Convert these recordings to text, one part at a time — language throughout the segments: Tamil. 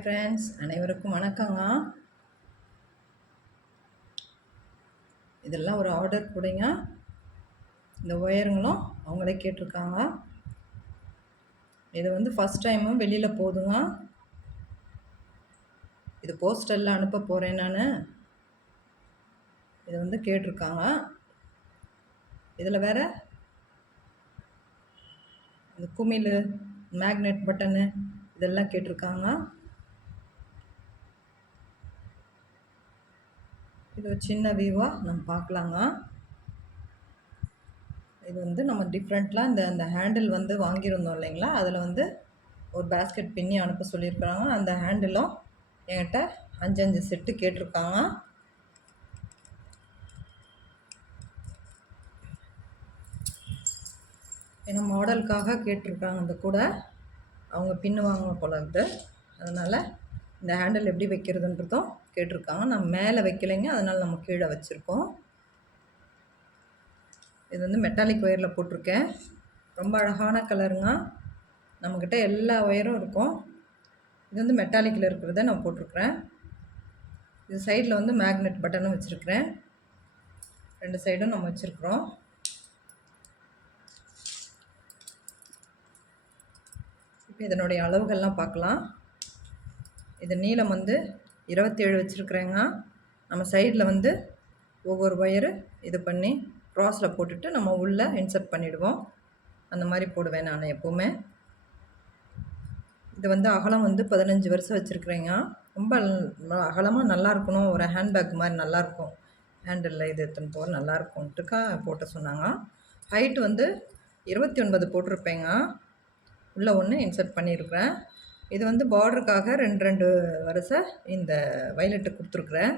ஹாய் ஃப்ரெண்ட்ஸ், அனைவருக்கும் வணக்கங்க. இதெல்லாம் ஒரு ஆர்டர் கொடுங்க. இந்த ஒயருங்களும் அவங்களே கேட்டிருக்காங்க. இது வந்து ஃபஸ்ட் டைமும் வெளியில் போகுதுங்க. இது போஸ்டரில் அனுப்ப போகிறேன் நான். இது வந்து கேட்டிருக்காங்க. இதில் வேறு இந்த குமிழ், மேக்னெட் பட்டனு இதெல்லாம் கேட்டிருக்காங்க. இது ஒரு சின்ன வியூவாக நம்ம பார்க்கலாங்க. இது வந்து நம்ம டிஃப்ரெண்ட்லாம் இந்த ஹேண்டில் வந்து வாங்கியிருந்தோம் இல்லைங்களா, அதில் வந்து ஒரு பேஸ்கெட் பின்னி அனுப்ப சொல்லியிருக்கிறாங்க. அந்த ஹேண்டிலும் என்கிட்ட 5 செட்டு கேட்டிருக்காங்க. ஏன்னா மாடலுக்காக கேட்டிருக்காங்க. அந்த கூட அவங்க பின்னுவாங்க போல இருந்து. அதனால் இந்த ஹேண்டில் எப்படி வைக்கிறதுன்றதும் கேட்டிருக்காங்க. நம்ம மேலே வைக்கலைங்க, அதனால் நம்ம கீழே வச்சுருக்கோம். இது வந்து மெட்டாலிக் ஒயரில் போட்டிருக்கேன். ரொம்ப அழகான கலருங்க. நம்மக்கிட்ட எல்லா ஒயரும் இருக்கும். இது வந்து மெட்டாலிக்கில் இருக்கிறத நான் போட்டிருக்கிறேன். இது சைடில் வந்து மேக்னெட் பட்டனும் வச்சுருக்கிறேன். 2 சைடும் நம்ம வச்சுருக்குறோம். இப்போ இதனுடைய அளவுகள்லாம் பார்க்கலாம். இது நீளம் வந்து 27 வச்சுருக்குறேங்க. நம்ம சைடில் வந்து ஒவ்வொரு ஒயரு இது பண்ணி க்ராஸில் போட்டுட்டு நம்ம உள்ளே இன்சர்ட் பண்ணிவிடுவோம். அந்த மாதிரி போடுவேன் நான் எப்போவுமே. இது வந்து அகலம் வந்து 15 வருஷம் வச்சுருக்குறேங்க. ரொம்ப அகலமாக நல்லா இருக்கணும், ஒரு ஹேண்ட்பேக் மாதிரி நல்லாயிருக்கும், ஹேண்டிலில் இது எடுத்துன்னு போக நல்லாயிருக்கும்ட்டுக்கா போட்ட சொன்னாங்க. ஹைட்டு வந்து 29 போட்டிருப்பேங்க. உள்ளே ஒன்று இன்சர்ட் பண்ணியிருக்கிறேன். இது வந்து பார்டருக்காக 2 வருஷ இந்த வயலட்டு கொடுத்துருக்குறேன்.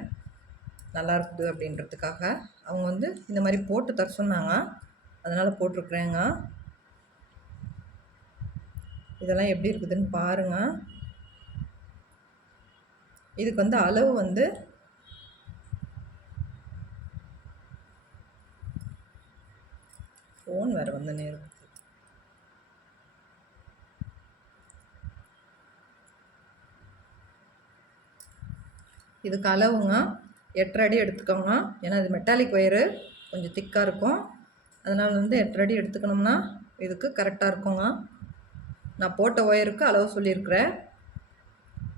நல்லா இருக்குது அப்படின்றதுக்காக அவங்க வந்து இந்த மாதிரி போட்டு தர சொன்னாங்க. அதனால் போட்டிருக்குறேங்க. இதெல்லாம் எப்படி இருக்குதுன்னு பாருங்கள். இதுக்கு வந்து அளவு வந்து ஃபோன் வேறு வந்து நேரம் இதுக்கு அளவுங்க 8 அடி எடுத்துக்கோங்க. ஏன்னா இது மெட்டாலிக் ஒயரு கொஞ்சம் திக்காக இருக்கும். அதனால் வந்து 8 அடி எடுத்துக்கணும்னா இதுக்கு கரெக்டாக இருக்குங்க. நான் போட்ட ஒயருக்கு அளவு சொல்லியிருக்கிறேன்.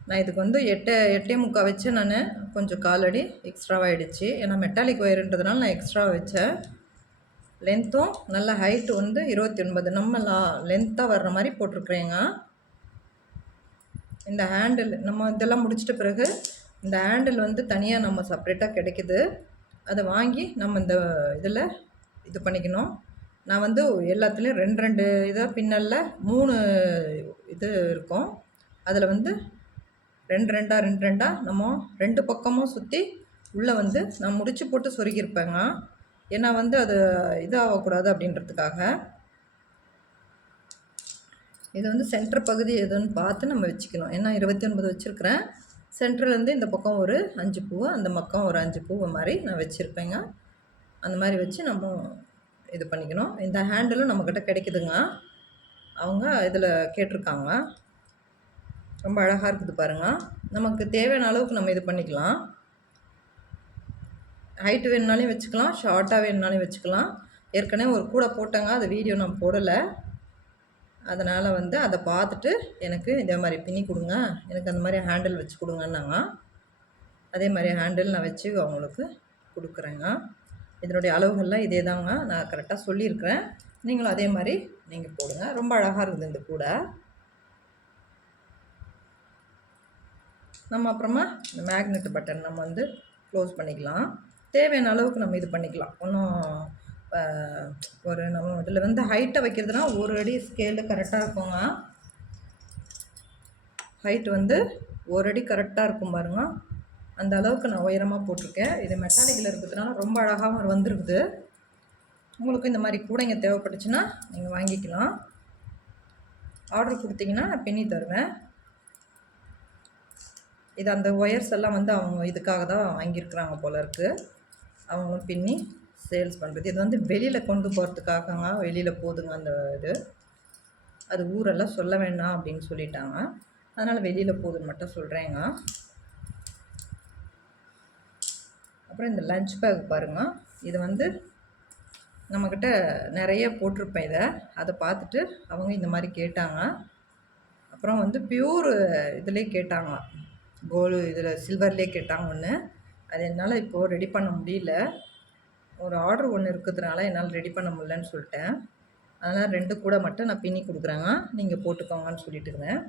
நான் இதுக்கு வந்து 8.25 வச்சேன். நான் கொஞ்சம் 1/4 அடி எக்ஸ்ட்ராவாகிடுச்சு. ஏன்னா மெட்டாலிக் ஒயருன்றதுனால நான் எக்ஸ்ட்ரா வச்சேன். லென்த்தும் நல்ல ஹைட்டு வந்து 29 நம்ம லென்த்தாக வர்ற மாதிரி போட்டிருக்குறேங்க. இந்த ஹேண்டில் நம்ம இதெல்லாம் முடிச்சிட்ட பிறகு இந்த ஹேண்டில் வந்து தனியாக நம்ம செப்ரேட்டாக கிடைக்குது. அதை வாங்கி நம்ம இந்த இதில் இது பண்ணிக்கணும். நான் வந்து எல்லாத்துலேயும் 2 இதாக பின்னலில் 3 இது இருக்கும். அதில் வந்து 2 நம்ம 2 பக்கமும் சுற்றி உள்ளே வந்து நான் முடிச்சு போட்டு சொருகியிருப்பேங்க. ஏன்னா வந்து அது இதாகக்கூடாது அப்படின்றதுக்காக. இது வந்து சென்டர் பகுதி எதுன்னு பார்த்து நம்ம வச்சுக்கணும். ஏன்னா 29 வச்சுருக்கிறேன். சென்டர்லேருந்து இந்த பக்கம் ஒரு 5 பூ, அந்த பக்கம் ஒரு 5 பூ மாதிரி நான் வச்சுருப்பேங்க. அந்த மாதிரி வச்சு நம்ம இது பண்ணிக்கணும். இந்த ஹேண்டிலும் நம்மக்கிட்ட கிடைக்குதுங்க. அவங்க இதில் கேட்டிருக்காங்க. ரொம்ப அழகாக இருக்குது பாருங்கள். நமக்கு தேவையான அளவுக்கு நம்ம இது பண்ணிக்கலாம். ஹைட்டு வேணுனாலையும் வச்சுக்கலாம், ஷார்ட்டாக வேணுனாலையும் வச்சுக்கலாம். ஏற்கனவே ஒரு கூடை போட்டேங்க, அது வீடியோ நான் போடலை. அதனால் வந்து அதை பார்த்துட்டு எனக்கு இதே மாதிரி பின்னி கொடுங்க, எனக்கு அந்த மாதிரி ஹேண்டில் வச்சு கொடுங்கன்னாங்க. அதே மாதிரி ஹேண்டில் நான் வச்சு அவங்களுக்கு கொடுக்குறேங்க. இதனுடைய அளவுகள்லாம் இதே தாங்க, நான் கரெக்டாக சொல்லியிருக்கிறேன். நீங்களும் அதே மாதிரி நீங்கள் போடுங்க. ரொம்ப அழகாக இருக்குது இந்த கூடை. நம்ம அப்புறமா இந்த மேக்னெட் பட்டன் நம்ம வந்து க்ளோஸ் பண்ணிக்கலாம். தேவையான அளவுக்கு நம்ம இது பண்ணிக்கலாம். ஒன்றும் ஒரு நம்ம இதில் வந்து ஹைட்டை வைக்கிறதுனா 1 அடி ஸ்கேலு கரெக்டாக இருக்குங்க. ஹைட்டு வந்து 1 அடி கரெக்டாக இருக்கும் பாருங்கள். அந்த அளவுக்கு நான் உயரமாக போட்டிருக்கேன். இது மெட்டாலிக்கில் இருக்கிறதுனால ரொம்ப அழகாகவும் வந்துருக்குது. உங்களுக்கு இந்த மாதிரி கூடைங்க தேவைப்பட்டுச்சுன்னா நீங்கள் வாங்கிக்கலாம். ஆர்டர் கொடுத்தீங்கன்னா நான் பின்னி தருவேன். இது அந்த ஒயர்ஸ் எல்லாம் வந்து அவங்க இதுக்காக தான் வாங்கியிருக்கிறாங்க போல இருக்குது. அவங்களும் பின்னி சேல்ஸ் பண்ணுறது. இது வந்து வெளியில் கொண்டு போகிறதுக்காகங்க, வெளியில் போதுங்க அந்த இது. அது ஊரெல்லாம் சொல்ல வேண்டாம் அப்படின்னு சொல்லிட்டாங்க. அதனால் வெளியில் போகுதுன்னு மட்டும் சொல்கிறேங்க. அப்புறம் இந்த லஞ்ச் பேக் பாருங்கள். இது வந்து நம்மக்கிட்ட நிறைய போட்டிருப்பேன் இதை. அதை பார்த்துட்டு அவங்க இந்த மாதிரி கேட்டாங்க. அப்புறம் வந்து பியூர் இதிலே கேட்டாங்க, கோல்டு இதில் சில்வர்லேயே கேட்டாங்க ஒன்று. அது என்னால் இப்போது ரெடி பண்ண முடியல. ஒரு ஆர்டர் ஒன்று இருக்கிறதுனால என்னால் ரெடி பண்ண முடியலன்னு சொல்லிட்டேன். அதனால் 2 கூட மட்டும் நான் பின்னி கொடுக்குறேங்க, நீங்கள் போட்டுக்கோங்கன்னு சொல்லிட்டுருந்தேன்.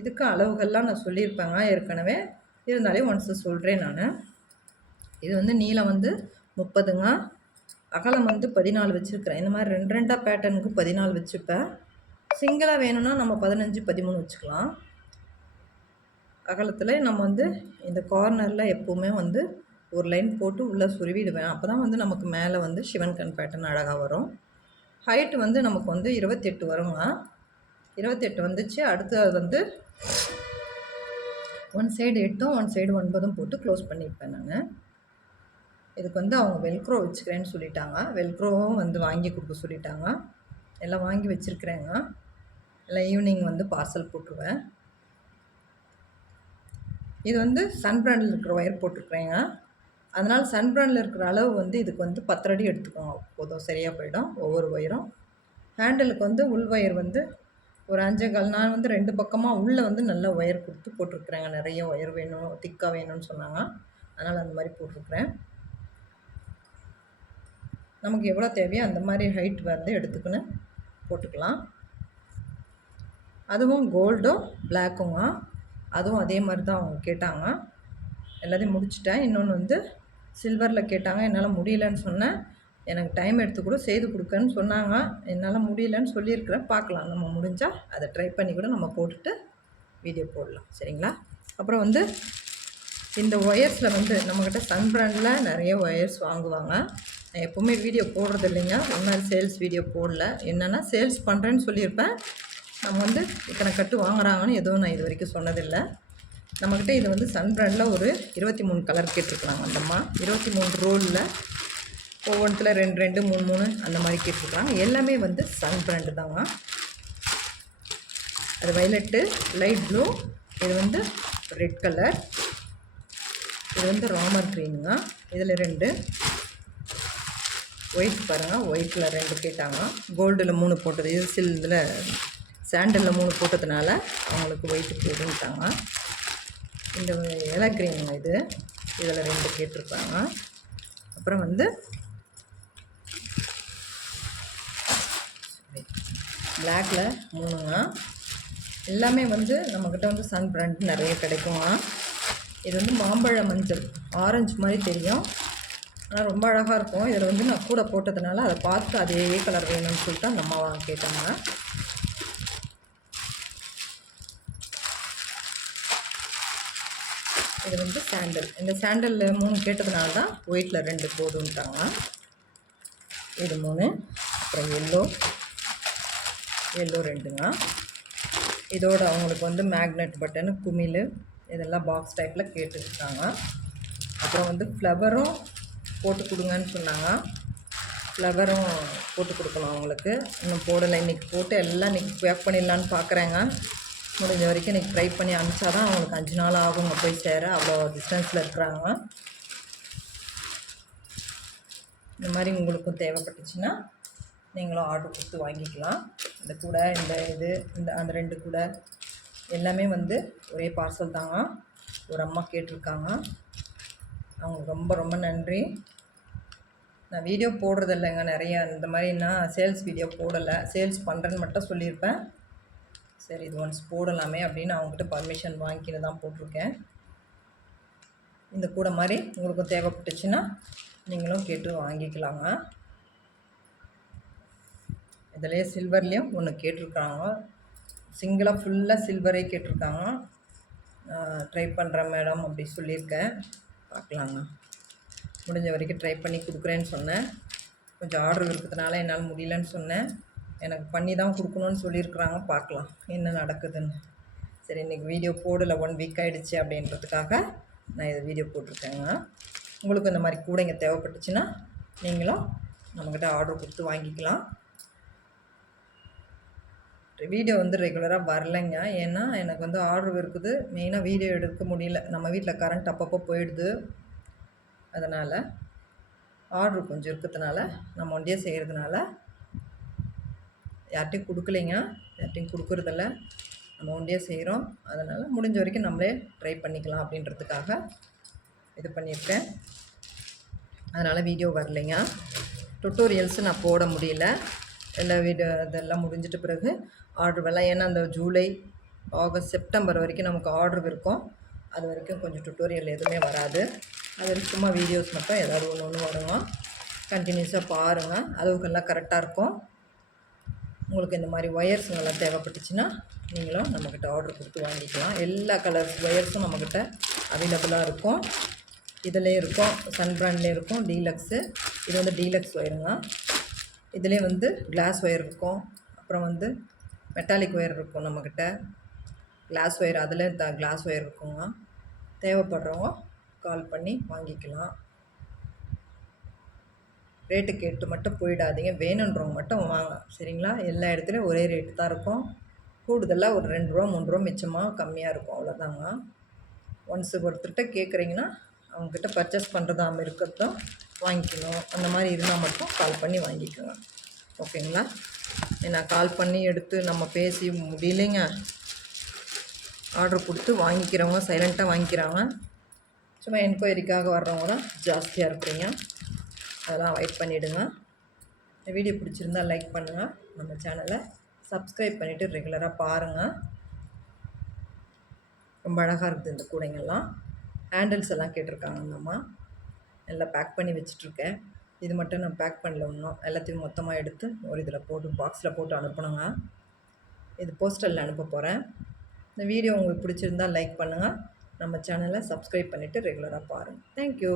இதுக்கு அளவுகள்லாம் நான் சொல்லியிருப்பேங்க ஏற்கனவே, இருந்தாலே ஒன்ஸ் சொல்கிறேன் நான். இது வந்து நீளம் வந்து 30ங்க, அகலம் வந்து 14 வச்சுருக்கிறேன். இந்த மாதிரி 2 பேட்டர்னுக்கு 14 வச்சுப்பேன். சிங்கிளாக வேணும்னா நம்ம 15, 13 வச்சுக்கலாம். அகலத்தில் நம்ம வந்து இந்த கார்னரில் எப்போவுமே வந்து ஒரு லைன் போட்டு உள்ளே சுருவிடுவேன். அப்போ தான் வந்து நமக்கு மேலே வந்து சிவன்கண் பேட்டர்ன் அழகாக வரும். ஹைட்டு வந்து நமக்கு வந்து 28 வருங்க. 28 வந்துச்சு. அடுத்து வந்து ஒன் சைடு 8ம் ஒன் சைடு 9ம் போட்டு க்ளோஸ் பண்ணியிருப்பேன் நான். இதுக்கு வந்து அவங்க வெல்க்ரோ வச்சுக்கிறேன்னு சொல்லிட்டாங்க. வெல்க்ரோவும் வந்து வாங்கி கொடுக்க சொல்லிட்டாங்க. எல்லாம் வாங்கி வச்சுருக்கிறேங்க. எல்லாம் ஈவினிங் வந்து பார்சல் போட்டுருவேன். இது வந்து சன் பிராண்டில் இருக்கிற ஒயர் போட்டிருக்கிறேங்க. அதனால் சன் பிராண்டில் இருக்கிற அளவு வந்து இதுக்கு வந்து 10 அடி எடுத்துக்கோங்க, போதும், சரியாக போயிடும் ஒவ்வொரு ஒயரும். ஹேண்டலுக்கு வந்து உள் ஒயர் வந்து ஒரு 5.25. நான் வந்து 2 பக்கமாக உள்ளே வந்து நல்ல ஒயர் கொடுத்து போட்டிருக்கிறேங்க. நிறைய ஒயர் வேணும், திக்காக வேணும்னு சொன்னாங்க. அதனால் அந்த மாதிரி போட்டிருக்கிறேன். நமக்கு எவ்வளோ தேவையோ அந்த மாதிரி ஹைட் வந்து எடுத்துக்கின்னு போட்டுக்கலாம். அதுவும் கோல்டும் பிளாக்குங்க, அதுவும் அதே மாதிரி தான் அவங்க கேட்டாங்க. எல்லாத்தையும் முடிச்சிட்டேன். இன்னொன்று வந்து சில்வரில் கேட்டாங்க. என்னால் முடியலன்னு சொன்னேன். எனக்கு டைம் எடுத்து கூட செய்து கொடுக்கன்னு சொன்னாங்க. என்னால் முடியலன்னு சொல்லியிருக்கிறேன். பார்க்கலாம், நம்ம முடிஞ்சால் அதை ட்ரை பண்ணி கூட நம்ம போட்டுட்டு வீடியோ போடலாம், சரிங்களா? அப்புறம் வந்து இந்த ஒயர்ஸில் வந்து நம்மக்கிட்ட சன் பிராண்டில் நிறைய ஒயர்ஸ் வாங்குவாங்க. நான் எப்போவுமே வீடியோ போடுறது இல்லைங்க, இன்னொரு சேல்ஸ் வீடியோ போடல. என்னென்னா சேல்ஸ் பண்ணுறேன்னு சொல்லியிருப்பேன். நம்ம வந்து இத்தனை கட்டு வாங்குறாங்கன்னு எதுவும் நான் இது வரைக்கும் சொன்னதில்லை. நம்மக்கிட்ட இது வந்து சன் பிராண்டில் ஒரு 23 கலர் கேட்டிருக்காங்க. அந்தம்மா 23 ரோலில் ஒவ்வொன்றில் 2 2 3 3 அந்த மாதிரி கேட்டிருக்காங்க. எல்லாமே வந்து சன் பிராண்டு தாங்க. அது வைலட்டு, லைட் ப்ளூ, இது வந்து ரெட் கலர், இது வந்து ராமர் க்ரீனுங்க. இதில் 2 ஒயிட் பாருங்கள், ஒயிட்டில் 2 கேட்டாங்க. கோல்டில் 3 போட்டது, இது இதில் சாண்டலில் 3 போட்டதுனால அவங்களுக்கு ஒயிட்டு போதுன்ட்டாங்க. இந்த இலை க்ரீனுங்க இது, இதில் 2 கேட்டிருக்காங்க. அப்புறம் வந்து பிளாக்கில் 3ங்க. எல்லாமே வந்து நம்மக்கிட்ட வந்து சன் பிராண்ட் நிறைய கிடைக்குங்க. இது வந்து மாம்பழ மஞ்சள், ஆரஞ்சு மாதிரி தெரியும், ஆனால் ரொம்ப அழகாக இருக்கும். இதில் வந்து நான் கூட போட்டதுனால அதை பார்த்து அதே கலர் வேணும்னு சொல்லிட்டு அந்த அம்மா கேட்டாங்க. இது வந்து சாண்டல். இந்த சாண்டலில் 3 கேட்டதுனால தான் ஒயிட்டில் 2 போதுன்ட்டாங்க. இது 3. அப்புறம் எல்லோ 2ங்க. இதோட அவங்களுக்கு வந்து மேக்னெட் பட்டனு, குமிழ், இதெல்லாம் பாக்ஸ் டைப்பில் கேட்டுருக்காங்க. அப்புறம் வந்து ஃப்ளவரும் போட்டு கொடுங்கன்னு சொன்னாங்க. ஃப்ளவரும் போட்டு கொடுக்கணும் அவங்களுக்கு. இன்னும் போடலை, இன்றைக்கி போட்டு எல்லாம் இன்றைக்கி பேக் பண்ணிடலான்னு பார்க்குறேங்க. முடிஞ்ச வரைக்கும் இன்றைக்கி ட்ரை பண்ணி அனுப்பிச்சா தான் அவங்களுக்கு 5 நாள் ஆகுங்க போய் சேர, அவ்வளோ டிஸ்டன்ஸில் இருக்கிறாங்க. இந்த மாதிரி உங்களுக்கும் தேவைப்பட்டுச்சுன்னா நீங்களும் ஆர்டர் கொடுத்து வாங்கிக்கலாம். இந்த கூடை, இந்த அந்த 2 கூடை எல்லாமே வந்து ஒரே பார்சல் தாங்க. ஒரு அம்மா கேட்டிருக்காங்க, அவங்களுக்கு ரொம்ப ரொம்ப நன்றி. நான் வீடியோ போடுறது இல்லைங்க நிறையா, இந்த மாதிரி நான் சேல்ஸ் வீடியோ போடலை, சேல்ஸ் பண்ணுறேன்னு மட்டும் சொல்லியிருப்பேன். சரி, இது ஒன்ஸ் போடலாமே அப்படின்னு அவங்ககிட்ட பர்மிஷன் வாங்கிக்கிட்டு தான் போட்டிருக்கேன். இந்த கூட மாதிரி உங்களுக்கும் தேவைப்பட்டுச்சுன்னா நீங்களும் கேட்டு வாங்கிக்கலாங்க. இதிலே சில்வர்லேயும் ஒன்று கேட்டிருக்காங்க, சிங்கிளாக ஃபுல்லாக சில்வரே கேட்டிருக்காங்க. ட்ரை பண்ணுறேன் மேடம் அப்படி சொல்லியிருக்கேன். பார்க்கலாங்க, முடிஞ்ச வரைக்கும் ட்ரை பண்ணி கொடுக்குறேன்னு சொன்னேன். கொஞ்சம் ஆர்டர் இருக்கிறதுனால என்னால் முடியலன்னு சொன்னேன். எனக்கு பண்ணி தான் கொடுக்கணுன்னு சொல்லியிருக்கிறாங்க. பார்க்கலாம் என்ன நடக்குதுன்னு. சரி, இன்றைக்கி வீடியோ போடலை, 1 வீக் ஆகிடுச்சு அப்படின்றதுக்காக நான் இதை வீடியோ போட்டிருக்கேங்க. உங்களுக்கு இந்த மாதிரி கூடைங்க தேவைப்பட்டுச்சுன்னா நீங்களும் நம்மக்கிட்ட ஆர்டர் கொடுத்து வாங்கிக்கலாம். வீடியோ வந்து ரெகுலராக வரலைங்க. ஏன்னா, எனக்கு வந்து ஆர்டர் இருக்குது. மெயினாக வீடியோ எடுக்க முடியல. நம்ம வீட்டில் கரண்ட் அப்பப்போ போயிடுது. அதனால் ஆர்டர் கொஞ்சம் இருக்கிறதுனால, நம்ம ஒண்டியே செய்கிறதுனால யார்கிட்டையும் குடுக்கலைங்க. யார்கிட்டையும் குடுக்குறதில்ல. நம்ம ஒண்டியே செய்கிறோம். அதனால் முடிஞ்ச வரைக்கும் நம்மளே ட்ரை பண்ணிக்கலாம் அப்படின்றதுக்காக இது பண்ணியிருக்கேன். அதனால் வீடியோ வரலைங்க. டுட்டோரியல்ஸு நான் போட முடியல. எல்லா வீடியோ இதெல்லாம் முடிஞ்சிட்ட பிறகு ஆர்டர் ஏன்னா அந்த ஜூலை, ஆகஸ்ட், செப்டம்பர் வரைக்கும் நமக்கு ஆர்டர் இருக்கும். அது வரைக்கும் கொஞ்சம் டுட்டோரியல் எதுவுமே வராது. அது வரைக்கும் சும்மா வீடியோஸ் மட்டும் ஏதாவது ஒன்று வருங்க. கண்டினியூஸாக பாருங்கள். அளவுக்கெல்லாம் கரெக்டாக இருக்கும். உங்களுக்கு இந்த மாதிரி ஒயர்ஸுங்கெல்லாம் தேவைப்பட்டுச்சுன்னா நீங்களும் நம்மக்கிட்ட ஆர்டர் கொடுத்து வாங்கிக்கலாம். எல்லா கலர்ஸ் ஒயர்ஸும் நம்மக்கிட்ட அவைலபிளாக இருக்கும். இதிலே இருக்கும், சன் பிராண்ட்லேயே இருக்கும், டீலக்ஸு. இது வந்து டீலக்ஸ் ஒயருங்க. இதிலே வந்து கிளாஸ் ஒயர் இருக்கும். அப்புறம் வந்து மெட்டாலிக் ஒயர் இருக்கும் நம்மக்கிட்ட. கிளாஸ் ஒயர் அதில் கிளாஸ் ஒயர் இருக்குங்க. தேவைப்படுறவங்க கால் பண்ணி வாங்கிக்கலாம். ரேட்டு கேட்டு மட்டும் போயிடாதீங்க. வேணுன்றவங்க மட்டும் வாங்க, சரிங்களா? எல்லா இடத்துலையும் ஒரே ரேட்டு தான் இருக்கும். கூடுதலாக ஒரு 2 ரூபா 3 ரூபா மிச்சமாக கம்மியாக இருக்கும், அவ்வளோதாங்க. ஒன்ஸ் ஒருத்தர்கிட்ட கேட்குறீங்கன்னா அவங்கக்கிட்ட பர்ச்சேஸ் பண்ணுறதாம இருக்கிறதும் வாங்கிக்கணும். அந்த மாதிரி இருந்தால் மட்டும் கால் பண்ணி வாங்கிக்கோங்க, ஓகேங்களா? ஏன்னா கால் பண்ணி எடுத்து நம்ம பேசி முடியலைங்க. ஆர்டர் கொடுத்து வாங்கிக்கிறவங்க சைலண்ட்டாக வாங்கிக்கிறாங்க. சும்மா என்கொயரிக்காக வர்றவங்க தான் ஜாஸ்தியாக இருக்கிறீங்க. அதெல்லாம் அவாய்ட் பண்ணிவிடுங்க. இந்த வீடியோ பிடிச்சிருந்தால் லைக் பண்ணுங்கள். நம்ம சேனலை சப்ஸ்கிரைப் பண்ணிவிட்டு ரெகுலராக பாருங்கள். ரொம்ப அழகாக இருக்குது இந்த கூடைங்கள்லாம். ஹேண்டில்ஸ் எல்லாம் கேட்டிருக்காங்க அந்த அம்மா. எல்லாம் பேக் பண்ணி வச்சிட்ருக்கேன். இது மட்டும் நான் பேக் பண்ணல இன்னும். எல்லாத்தையும் மொத்தமாக எடுத்து ஒரு இதில் போட்டு பாக்ஸில் போட்டு அனுப்பணுங்க. இது போஸ்டலில் அனுப்ப போகிறேன். இந்த வீடியோ உங்களுக்கு பிடிச்சிருந்தால் லைக் பண்ணுங்கள். நம்ம சேனலை சப்ஸ்கிரைப் பண்ணிவிட்டு ரெகுலராக பாருங்கள். தேங்க்யூ.